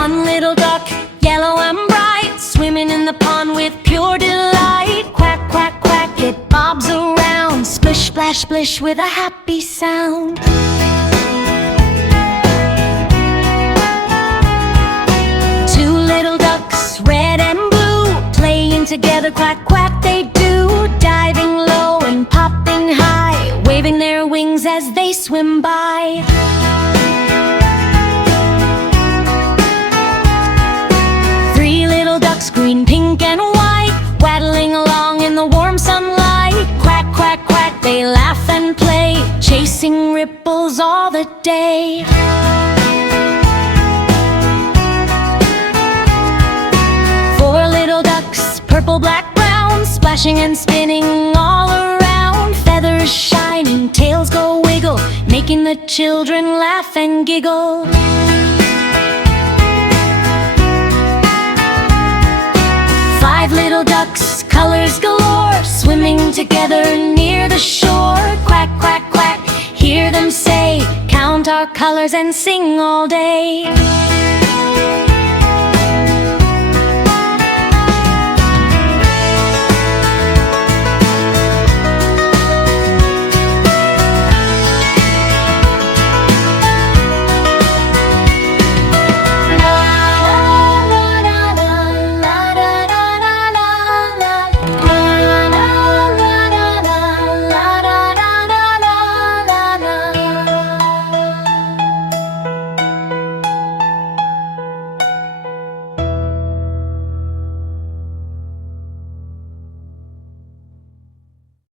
One little duck, yellow and bright, swimming in the pond with pure delight. Quack, quack, quack, it bobs around, splish, splash, splish with a happy sound. Two little ducks, red and blue, playing together, quack, quack they do. Diving low and popping high, waving their wings as they swim by. Green, pink, and white, waddling along in the warm sunlight. Quack, quack, quack, they laugh and play, chasing ripples all the day. Four little ducks, purple, black, brown, splashing and spinning all around. Feathers shining, tails go wiggle, making the children laugh and giggle. Five little ducks, colors galore, swimming together near the shore. Quack, quack, quack, hear them say, count our colors and sing all day.